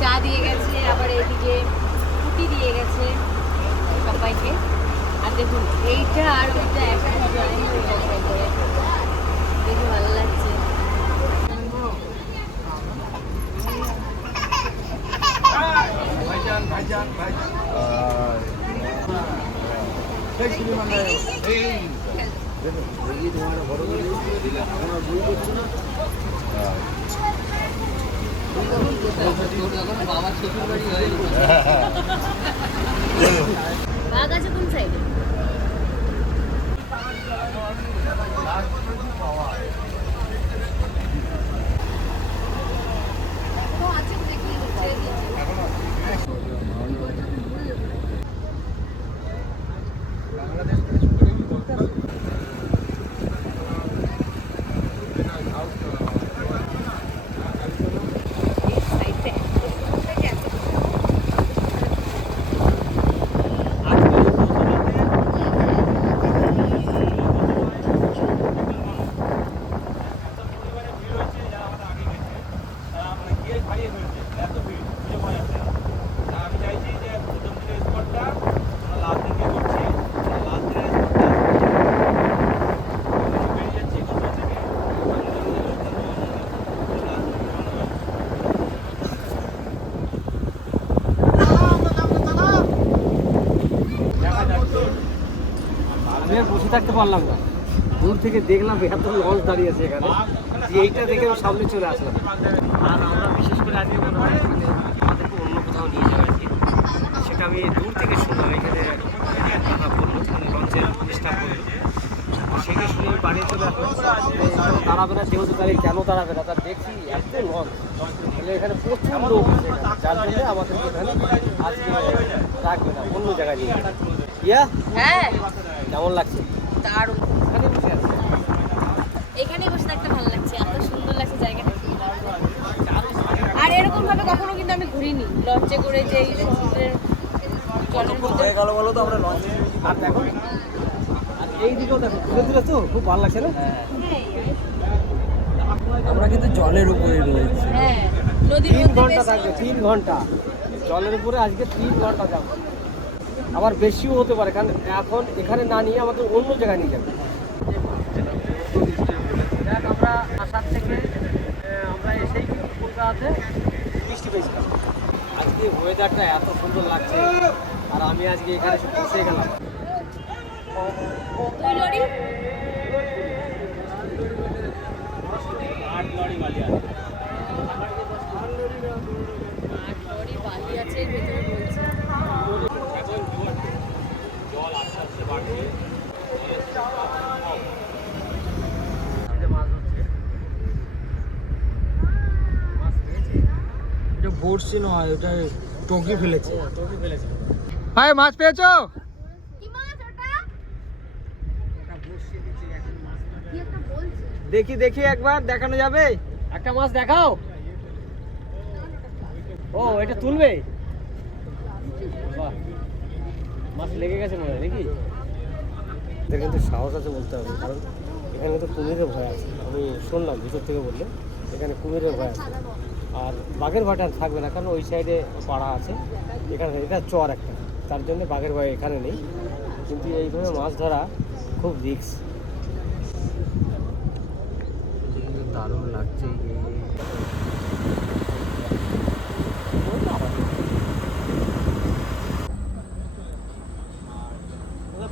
চা দিয়ে গেছে, আবার এইদিকে ফুটি দিয়ে গেছে সবাইকে। আর দেখুন এইটা আর ওইটা একসাথে জয়েন হয়ে গেছে, দেখে ভালো লাগছে। বাঘ আছে কোন সাইডে? বসে থাকতে পারলাম না, দূর থেকে দেখলাম এত লঞ্চ দাঁড়িয়ে আছে এখানে, যে এইটা দেখে আমি সামনে চলে আসলাম। আর আমরা বিশেষ করে আজকে মনে হয় আমাদেরকে অন্য কোথাও নিয়ে যাবে আজকে, সেটা আমি দূর থেকে শুনলাম। এখানে কথা বললো, মানে লঞ্চের স্টাফ বললো, সেটা শুনে আমি বাড়িয়ে চলে আসলাম। দাঁড়াবে না যেহেতু, তাহলে কেন দাঁড়াবে না, তার দেখছি এত লঞ্চ, তাহলে এখানে প্রচুর লোক আছে এখানে, যার জন্য আমাদেরকে এখানে আজকে রাখবে না, অন্য জায়গায় নিয়ে যাবে। ইয়া হ্যাঁ, কেমন লাগছে? দারুণ। এখানে বসে আছে, এখানে বসে থাকতে ভালো লাগছে, এত সুন্দর লাগছে জায়গাটা। আর এরকম ভাবে কখনো কিন্তু আমি ঘুরিনি লঞ্চে করে, যে এই সমুদ্রের জলের মধ্যে গেল বলো তো আমরা লঞ্চে। আর দেখো, আর এইদিকেও দেখো, ঘুরে ঘুরে তো খুব ভালো লাগছে না? আমরা কিন্তু জলের উপরে রয়েছি। হ্যাঁ, নদীর 3 মধ্যে ঘন্টা থাকবে, 3 ঘন্টা জলের উপরে আজকে 3 ঘন্টা যাবো। আবার বেশিও হতে পারে, কারণ এখন এখানে না নিয়ে আমাদের অন্য জায়গায় নিয়ে যাবে। দেখ, আমরা আসার থেকে আমরা এসেই কিন্তু কলকাতাতে বৃষ্টি পেয়েছিলাম। আজকে ওয়েদারটা এত সুন্দর লাগছে, আর আমি আজকে এখানে এসে বসে গেলাম। দুই লরি বালি আছে ভেতরে বলছে। এটা বড়শি নয়, ওটা টকি ফেলেছে। ভাই মাছ পেয়েছো? কি মাছ ওটা? দেখি দেখি, একবার দেখানো যাবে? একটা মাছ দেখাও। ও, এটা তুলবে? বাহ, মাছ লেগে গেছে মনে হয় নাকি? এটা কিন্তু সাহস আছে বলতে হবে, কারণ এখানে কিন্তু কুমিরের ভয় আছে। আমি শুনলাম ভিতর থেকে বললে এখানে কুমিরের ভয় আছে। আর বাঘের ভয়টা থাকবে না, কারণ ওই সাইডে পাড়া আছে, এখানে এটা চর একটা, তার জন্য বাঘের ভয় এখানে নেই। কিন্তু এইভাবে মাছ ধরা খুব রিস্ক। দারুণ লাগছে।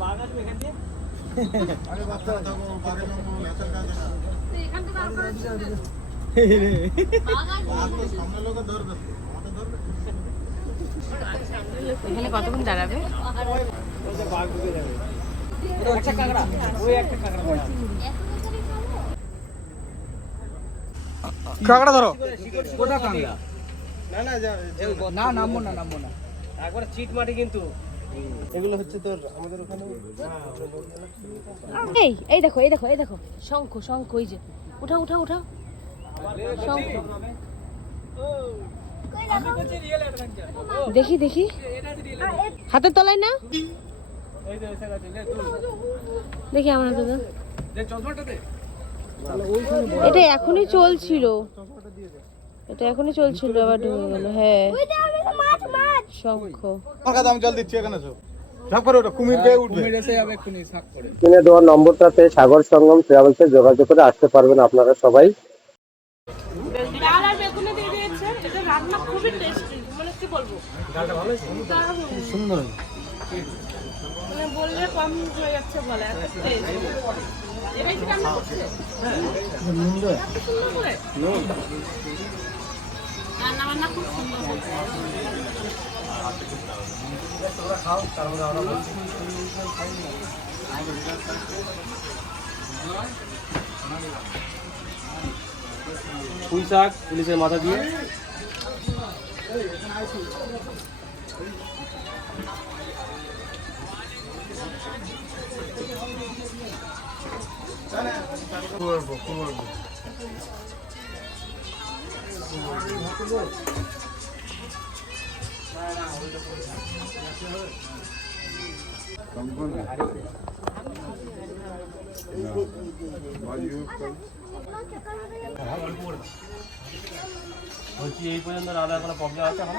বাঘ আসবে এখান দিয়ে? এখানে কতক্ষণ দাঁড়াবে? একটা কাঁকড়া, ওই একটা কাঁকড়া। কাঁকড়া ধরো। কোথা কাঁকড়া? না না না, নামবো না নামবো না। একবার চিট মাটি কিন্তু। এগুলো হচ্ছে তোর আমাদের ওখানে। এই এই দেখো, এই দেখো, এই দেখো, শঙ্খ শঙ্খ, ওই যে উঠাও উঠাও উঠাও শঙ্খ। দেখি দেখি, হাতের তলায় না দেখি আমার হাতে তো। এটা এখনই চলছিল, এটা এখনই চলছিল আবার ঢুকে গেল। হ্যাঁ শঙ্খ। আমি জল দিচ্ছি এখানে সব ঝাঁপ করে ওটা কুমির বেয়ে উঠবে কুমির এসে যাবে এক্ষুনি ঝাঁপ করে কিনে দেওয়ার নম্বরটাতে সাগর সঙ্গম ট্রাভেলসে যোগাযোগ করে আসতে পারবেন আপনারা সবাই। ডাল আর বেগুনে দিয়ে দিয়েছে, এটা রান্না খুবই টেস্টি, মানে কি বলবো, সুন্দর মানে বললে কম হয়ে যাচ্ছে বলে এটাই কি রান্না করছে সুন্দর করে রান্না বান্না খুব সুন্দর করছে। পুঁই শাক ইলিশের মাথা দিয়ে বলছি এই পর্যন্ত রান্নার কোনো প্রবলেম আছে এখন?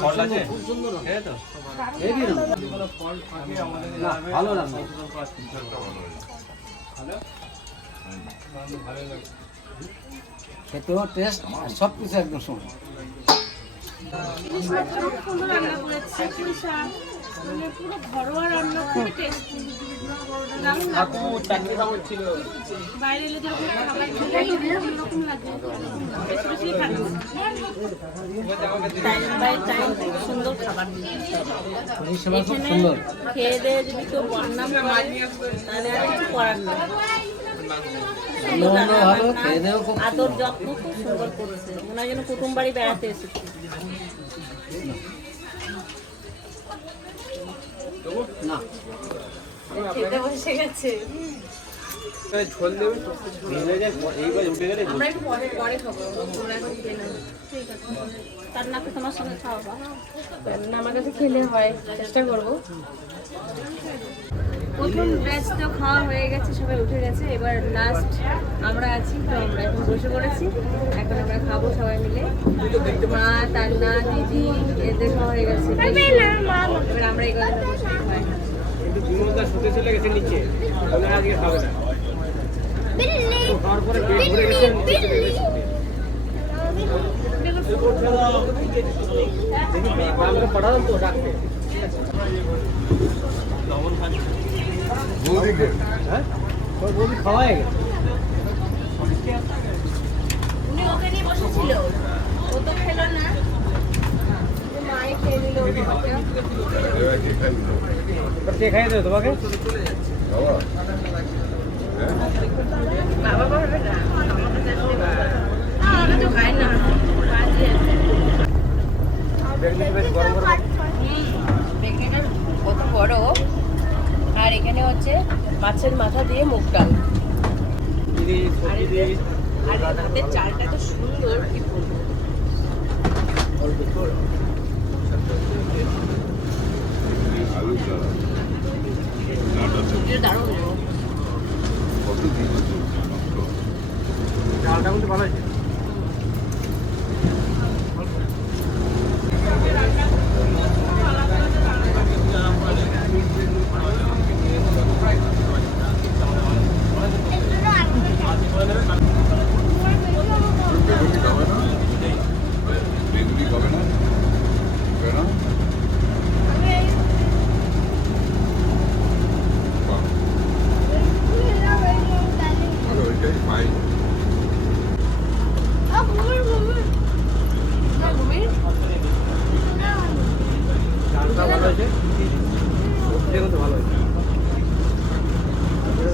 ফল আছে? খুব সুন্দর এই তো কোনো ফল থাকে আমাদের ভালো রান্না ভালো খেতেও টেস্ট আর সব কিছু একদম সুন্দর। সুন্দর রান্না করেছে, পুঁই শাক, মানে পুরো ঘরোয়া রান্না, খুবই টেস্টি। বাইরে এলে যেরকম খাবার খেলে অন্যরকম লাগে, বেশি বেশি থাকবে টাইম বাই টাইম। খুব সুন্দর খাবার এখানে খেয়ে দিয়ে যদি কেউ বদনাম করে তাহলে আর কিছু করার নেই। আদর যত্ন খুব সুন্দর করছে, মনে হয় যেন কুটুম বাড়ি বেড়াতে এসেছে। না খেতে বসে গেছে, ঝোল দেবে এইবার উঠে গেলে আমরা একটু পরে পরে খাবো, তোমরা এখন খেয়ে নাও। ঠিক আছে, তার নাকি তোমার সঙ্গে খাওয়াবো না, আমার কাছে খেলে হয়, চেষ্টা করবো। প্রথম ব্যাচ তো খাওয়া হয়ে গেছে, সবাই উঠে গেছে, এবার লাস্ট আমরা আছি, তো আমরা এখন বসে পড়েছি, এখন আমরা খাবো সবাই মিলে। মা, তান্না, দিদি এদের খাওয়া হয়ে গেছে, এবার আমরা এই কথা বসে খাই। কিন্তু বিমলদা শুতে চলে গেছে নিচে, ওনারা আজকে খাবে না। খাওয়ার পরে পেট ভরে গেছে, নিচে চলে গেছে। আমরা পাঠালাম তো ডাকতে। লবণ খাচ্ছি হ্যাঁ, তোর বৌদি খাওয়াই গেছে। উনি ওকে নিয়ে বসেছিল, ও তো খেলো না, মায়ে খেয়ে নিল ওকে। কে খাইয়ে দেবে তোমাকে? বাবা পারবে না, আমাকে তো খায় না। বেগুনিটা কত বড়, আর এখানে হচ্ছে মাছের মাথা দিয়ে মুগ ডাল, আর রাতের চালটা তো সুন্দর, কি বলবো। দারুণ ডালটা কিন্তু ভালো হয়েছে।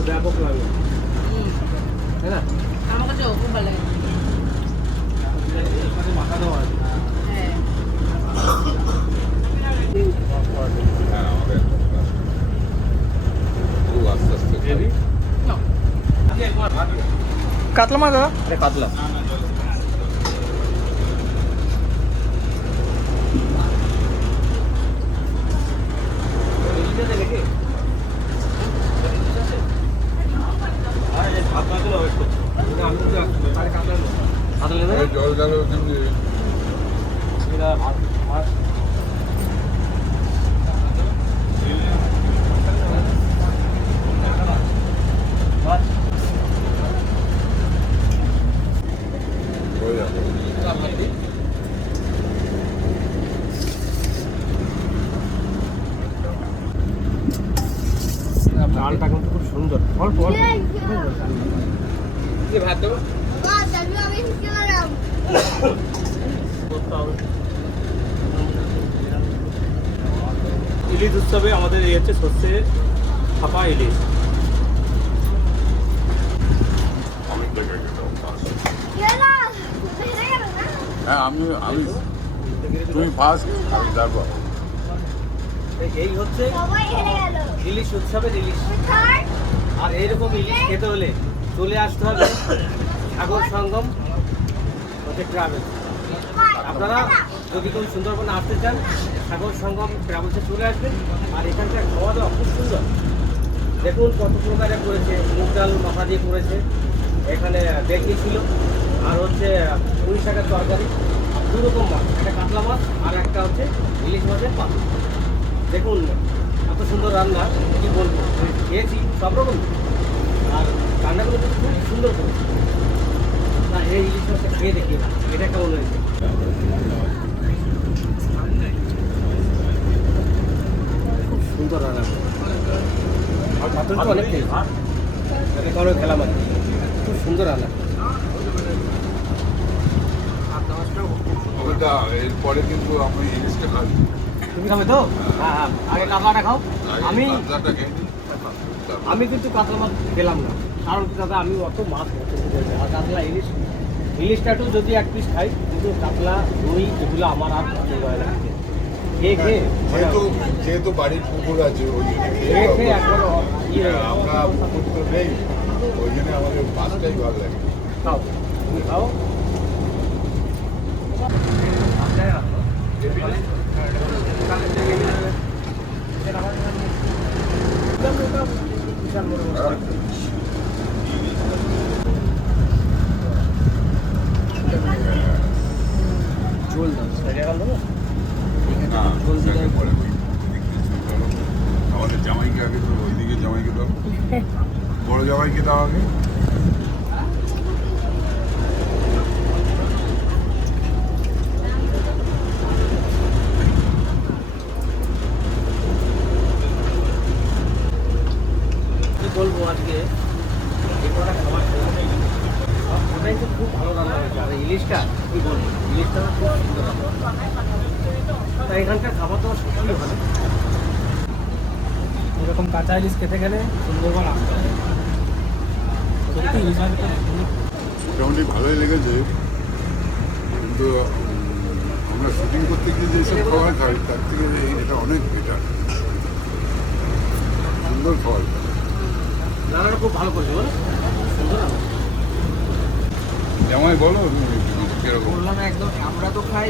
ব্যাপক লাগে তাই না? আমার কাছে খুব ভালো লাগে। মাথা দেওয়া আছে। হ্যাঁ, কাতলা মাছ দাদা? আরে কাতলা জল চালটা কিন্তু খুব সুন্দর, অল্প অল্প ভাত দেবো। ইলিশ উৎসবে আমাদের এই হচ্ছে সর্ষে ফাঁপা ইলিশ। হ্যাঁ আমি তুমি ফার্স্ট আমি তারপর। এই হচ্ছে ইলিশ উৎসবের ইলিশ। আর এইরকম ইলিশ খেতে হলে চলে আসতে হবে সাগর সঙ্গম হচ্ছে ট্রাভেল। আপনারা যদি কেউ সুন্দরবনে আসতে চান সাগর সঙ্গম ট্রাভেলসে চলে আসবেন। আর এখানকার খাওয়া দাওয়া খুব সুন্দর, দেখুন কত প্রকারে করেছে, মুগ ডাল মাথা দিয়ে করেছে, এখানে বেগনি ছিল, আর হচ্ছে পুঁই শাকের তরকারি, দু রকম মাছ, একটা কাতলা মাছ আর একটা হচ্ছে ইলিশ মাছের পাতা। দেখুন এত সুন্দর রান্না, কি বলবো, খেয়েছি সব রকম, আর রান্নাগুলো কিন্তু খুব সুন্দর করেছে। না এই ইলিশ মাছটা খেয়ে দেখি এটা কেমন হয়েছে। খুব সুন্দর রান্না আর পাথরটা অনেক খেয়ে কারো খেলা মানে খুব সুন্দর রান্না। এরপরে কিন্তু আমি ইলিশটা খাবি। তুমি খাবে তো? হ্যাঁ হ্যাঁ, আগে কাতলাটা খাও। আমি কিন্তু কাতলা মাছ খেলাম না, কারণ কি দাদা আমি অত মাছ পছন্দ করি। আর কাতলা ইলিশটা একটু যদি এক পিস খাই, কিন্তু কাতলা দই এগুলো আমার আর পছন্দ হয় না। খেয়ে খেয়ে যেহেতু বাড়ির পুকুর আছে ওই খেয়ে খেয়ে একবার আমরা পুকুর তো নেই, ওই জন্য আমাদের মাছটাই ভালো লাগে। খাও, তুমি খাও। ঝোল দাও, আমাদের জামাইকে আগে তো ওইদিকে জামাইকে দাও, বড় জামাইকে দাও আগে। কি বলবো আজকে এই কটা খাবার ওটাই তো খুব ভালো রান্না হয়েছে। আর ইলিশটা কি বলবো, ইলিশটা খুব সুন্দর রান্না। তা এখানকার খাবার দাবার সত্যিই ভালো। এরকম কাঁচা ইলিশ খেতে গেলে সুন্দরবন আসতে হবে। সত্যি ইলিশ মাছটা মোটামুটি ভালোই লেগেছে, কিন্তু আমরা শুটিং করতে গিয়ে যেসব খাবার খাই তার থেকে এটা অনেক বেটার, সুন্দর খাবার। রান্নাটা খুব ভালো করেছে, বলো সুন্দর রান্না। জামাই বলো কিরকম? বললাম একদম, আমরা তো খাই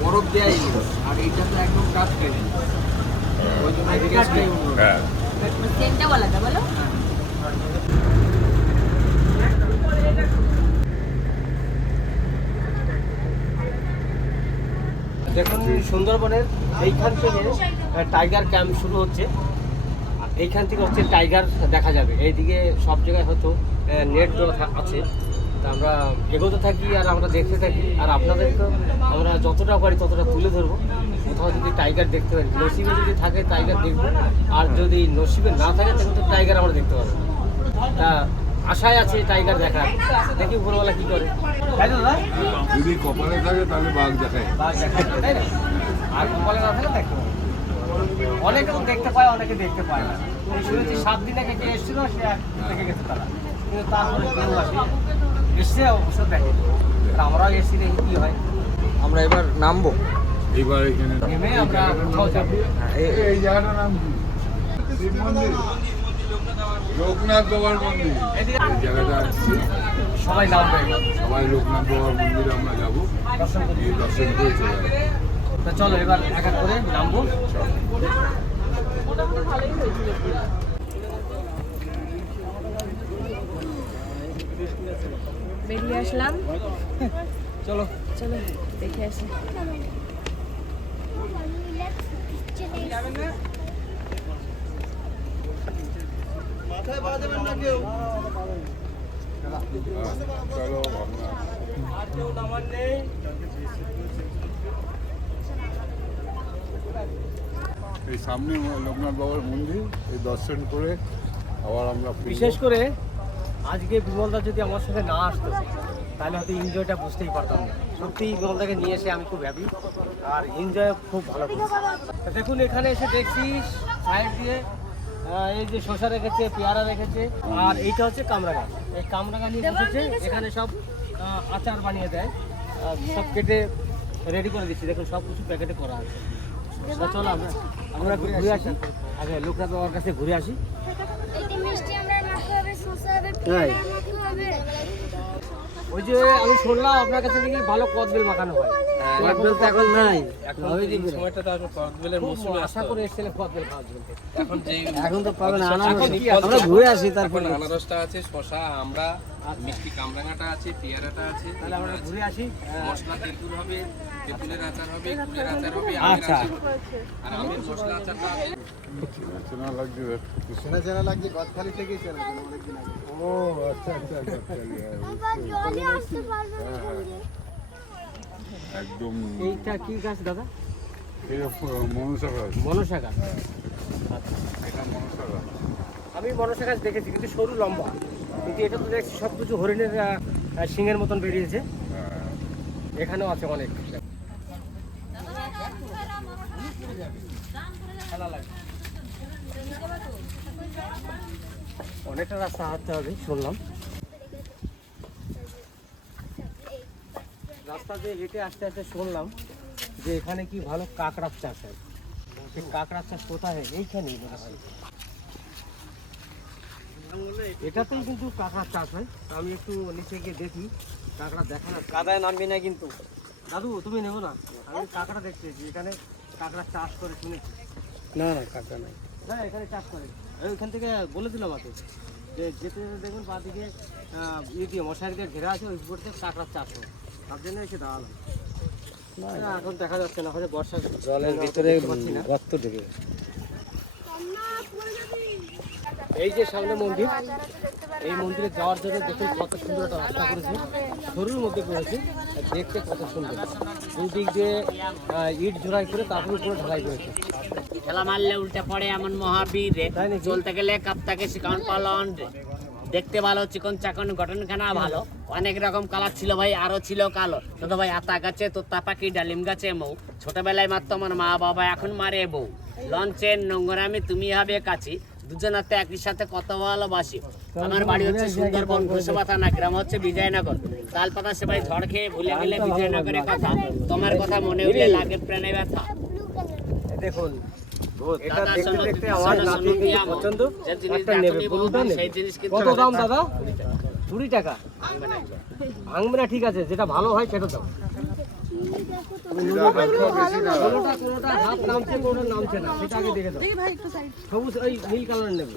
বরফ দেওয়া ইলিশ, আর এইটা তো একদম টাটকা ইলিশ, ওই জন্য টেস্টটাই অন্য। হ্যাঁ সেন্টটা বলাটা বলো। দেখুন সুন্দরবনের এইখান থেকে টাইগার ক্যাম্প শুরু হচ্ছে। এইখান থেকে হচ্ছে টাইগার দেখা যাবে। এইদিকে সব জায়গায় হয়তো নেট দেওয়া আছে, তা আমরা এগোতে থাকি আর আমরা দেখতে থাকি। আর আপনাদেরকে আমরা যতটা পারি ততটা তুলে ধরবো। কোথাও যদি টাইগার দেখতে পারি, নসিবে যদি থাকে টাইগার দেখবো, আর যদি নসিবে না থাকে তাহলে তো টাইগার আমরা দেখতে পারবো। তা আশায় আছে টাইগার দেখার, দেখি উপরওয়ালা কী করে, তাই তো দাদা? যদি কপালে থাকে তাহলে বাঘ দেখায়। বাঘ দেখা যায়, তাই না? আর কপালে না থাকলে দেখতে পাবো। অনেকে তো দেখতে পায়, অনেকে দেখতে পায় না। আমি শুনেছি 7 দিন আগে যে এসেছিল সে দেখে গেছে তারা, কিন্তু তারপরে কেউ আসে এসছে অবশ্য দেখে। আর আমরাও এসছি, দেখি কী হয়। আমরা এবার নামবো। এইবার এখানে নেমে আমরা কোথাও যাবো। এই জায়গাটার নাম কি? শিব মন্দির, লোকনাথ বাবার মন্দির। এই জায়গাটা আসছে, সবাই নামবে, সবাই লোকনাথ বাবার মন্দিরে আমরা যাবো, দর্শন করবো। গিয়ে দর্শন করে চলে যাবো। তো চলো এবার এক এক করে নামবো। বেরিয়ে আসলাম, চলো চলো দেখে আসি। চলো ভাবনা আর কেউ নামার নেই। এই সামনে লোকনাথ বাবার মন্দির, এই দর্শন করে আবার আমরা ফিরবো। বিশেষ করে আজকে বিমলদা যদি আমার সাথে না আসতো তাহলে হয়তো এনজয়টা বুঝতেই পারতাম না। সত্যি বিমলদাকে নিয়ে এসে আমি খুব হ্যাপি আর এনজয় খুব ভালো করছি। তা দেখুন এখানে এসে দেখছি সাইড দিয়ে এই যে শসা রেখেছে, পেয়ারা রেখেছে, আর এইটা হচ্ছে কামড়া গাছ। এই কামড়া গাছ নিয়ে বসেছে, এখানে সব আচার বানিয়ে দেয়, সব কেটে রেডি করে দিচ্ছি। দেখুন সব কিছু প্যাকেটে করা আছে। তা চলো আমরা একটু ঘুরে আসি, আগে লোকনাথ বাবার কাছে ঘুরে আসি। তাই? ওই যে আমি শুনলাম আপনার কাছে নাকি ভালো কদবেল মাখানো হয়। কদবেল তো এখন নাই, সময়টা তো আসলে কদবেলের মৌসুম আশা করে এসেছিলেন কদবেল খাওয়ার জন্য। এখন তো পাবেন আমরা ঘুরে আসি, তারপর আনারসটা আছে, শসা, আমরা মিষ্টি কামরাঙাটা আছে, পেয়ারাটা আছে। তাহলে আমরা ঘুরে আসি। মশলা তেঁতুল হবে, তেঁতুলের আচার হবে, কুলের আচার হবে, আমের আচ্ছা। আচার আর আমের মশলা আচারটা আছে। চেনা লাগছে, চেনা চেনা লাগছে, গদখালি থেকেই চেনা চেনা অনেকদিন আগে। ও আচ্ছা আচ্ছা আচ্ছা, একদম এইটা কি গাছ দাদা? এই মনসা গাছ, মনসা গাছ। এটা মনসা গাছ। আমি মনসা গাছ দেখেছি কিন্তু সরু লম্বা, কিন্তু এটা তো দেখছি সব কিছু হরিণের শিঙের মতন বেরিয়েছে। এখানেও আছে অনেক। অনেকটা রাস্তা হাঁটতে হবে শুনলাম। রাস্তা দিয়ে হেঁটে আস্তে আস্তে শুনলাম যে এখানে কি ভালো কাঁকড়ার চাষ হয়। সেই কাঁকড়ার চাষ কোথায় হয়? এইখানেই মনে হয়। এটাতেই কিন্তু কাঁকড়ার চাষ হয়। তা আমি একটু নিচে গিয়ে দেখি কাঁকড়া দেখা না, কাদায় নামবি না কিন্তু। দাদু তুমি নেবো না, আমি কাঁকড়া দেখতে এসেছি। এখানে কাঁকড়া চাষ করে শুনেছি। না না কাকা নাই। না এখানে চাষ করে। আমি ওইখান থেকে বলে দিলাম আমাকে যে যেতে যেতে দেখুন বা দিকে ইয়ে দিয়ে মশারি দিয়ে ঘেরা আছে, ওই উপরতে কাঁকড়ার চাষ হয়। তার জন্য এসে দাঁড়ালাম। না এখন দেখা যাচ্ছে না, হয়তো বর্ষা জলের ভিতরে না। গর্ত ঢুকে। এই যে সামনে মন্দির, এই মন্দিরে যাওয়ার জন্য দেখুন কত সুন্দর একটা রাস্তা করেছে, সরুর মধ্যে করেছে। আর দেখতে কত সুন্দর, দুদিক দিয়ে ইট জোড়াই করে তারপর উপরে ঢালাই করেছে। খেলা মারলে উল্টে পড়ে এমন মহাবীর রে। তাই নাকি? চলতে গেলে কাপ্তাকে শিকান পালন রে। দেখতে ভালো, চিকন চাকন, গঠনখানা ভালো, অনেক রকম কালার ছিল ভাই, আরো ছিল কালো। ছোট ভাই আতা গাছে, তোতা পাখি, ডালিম গাছে মৌ। ছোটবেলায় মারতো আমার মা বাবা, এখন মারে বউ। লঞ্চের নোংরামি তুমি হবে কাছি, দুজনাতে একই সাথে কত ভালোবাসি। আমার বাড়ি হচ্ছে সুন্দরবন, ঘোষবা থানা, গ্রাম হচ্ছে বিজয়নগর। তাল পাতা সেবাই ঝড় খেয়ে ভুলে গেলে বিজয়নগরের কথা, তোমার কথা মনে উঠলে লাগে প্রাণে ব্যথা। দেখুন এটা দাদা, দেখতে শোনো, দেখতে আমার শোনো, নাতি শোনো, কিন্তু আমার। পছন্দ, যে জিনিস একটা এত নেবে। নিবো, বলুন নেবে। সেই জিনিস কিন্তু কত দাম দাদা? 20 টাকা। ভাঙবে না, ঠিক আছে, যেটা ভালো হয় সেটা দাও। কোনোটা হাত নামছে, কোনোটা নামছে না, সেটা আগে দেখে দাও। সবুজ ওই নীল কালার নেবে।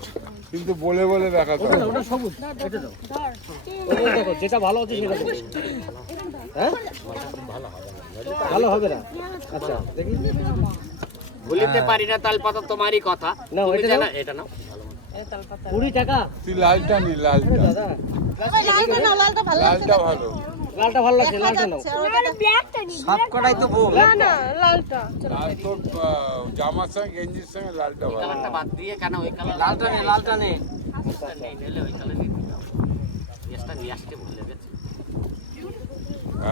কিন্তু বলে বলে দেখাতে ওটা হবে। দাও, ওটা সবুজ, এটা দাও। ওটা দেখো যেটা ভালো হচ্ছে সেটা দাও। হ্যাঁ ভালো হবে না। আচ্ছা দেখি। ভুলিতে পারি না তাল পাতা তোমারই কথা। না, তুমি ওইটা জানো নাও। এটা নাও। 20 টাকা? তুই লালটা নি, আরে লালটা, দাদা লালটা ভালো। লালটা ভালো লাগছে, লালটা নাও। সব কটাই তো বল। লাল তোর জামার সঙ্গে গেঞ্জির সঙ্গে লালটা ভালো। কালারটা বাদ দিয়ে কেন ওই কালার লালটা নে, লালটা নে। নেই, নিলে ওই কালারই দাও। পেঁয়াজটা নিয়ে আসতে ভুলে গেছে।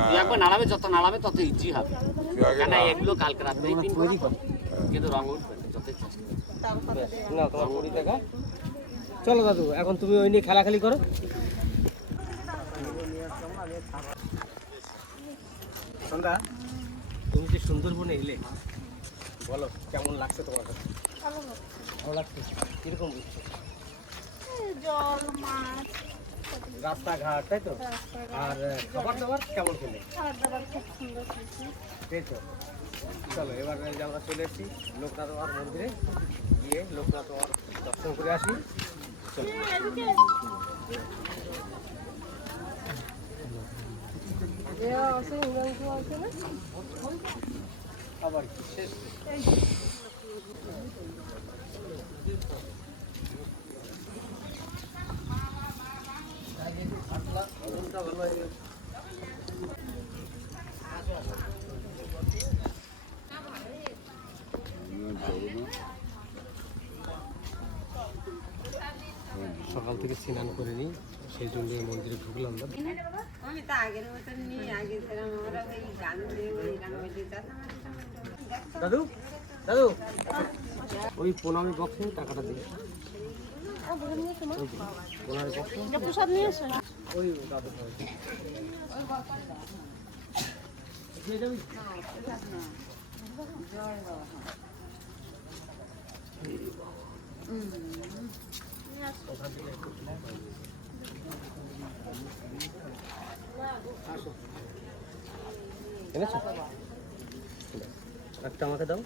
তুই একবার নাড়াবে, যত নাড়াবে তত ইজি হবে। তুই আগে কেন না। এগুলো কালকে রাত্রেই কিনবো, কিন্তু রং উঠবে না, যতই চেষ্টা করি। না তোমার 20 টাকা। চলো দাদু, এখন তুমি ওই নিয়ে খেলাখালি করো। সন্ধ্যা, তুমি যে সুন্দরবনে এলে, বলো কেমন লাগছে তোমার কাছে? ভালো লাগছে? কিরকম বুঝছো? জল, মাছ, রাস্তাঘাট, তাই তো? আর খাবার দাবার কেমন খেলে? খাবার দাবার খুব সুন্দর খেয়েছি। পেয়েছো? চলো এবার যে আমরা চলে এসেছি লোকনাথ বাবার মন্দিরে, গিয়ে লোকনাথ বাবার দর্শন করে আসি। চলো। আবার কি শেষ সকাল থেকে স্নান করে নিই, সেই জন্য মন্দিরে ঢুকলাম না। আমি তো আগের মতন নিয়ে আগে ছিলাম, আমরা ওই গান দিয়ে ওই গান বেঁধে দাদু দাদু ওই প্রণামী বক্সে টাকাটা দিয়ে প্রণামী বক্সে প্রসাদ নিয়ে এসো। ওই দাদু দিয়ে যাবি এনেছো? একটা আমাকে দাও,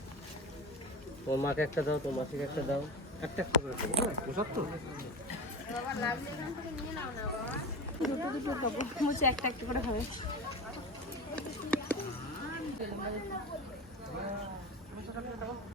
তোর মাকে একটা দাও, তোর মাসিকে একটা দাও, একটা একটা করে দেবো, হ্যাঁ? প্রসাদ তো বাবা লাগলে এখান থেকে নিয়ে নাও না বাবা। দুটো দুটো দেবো, মুছে একটা একটা করে হবে।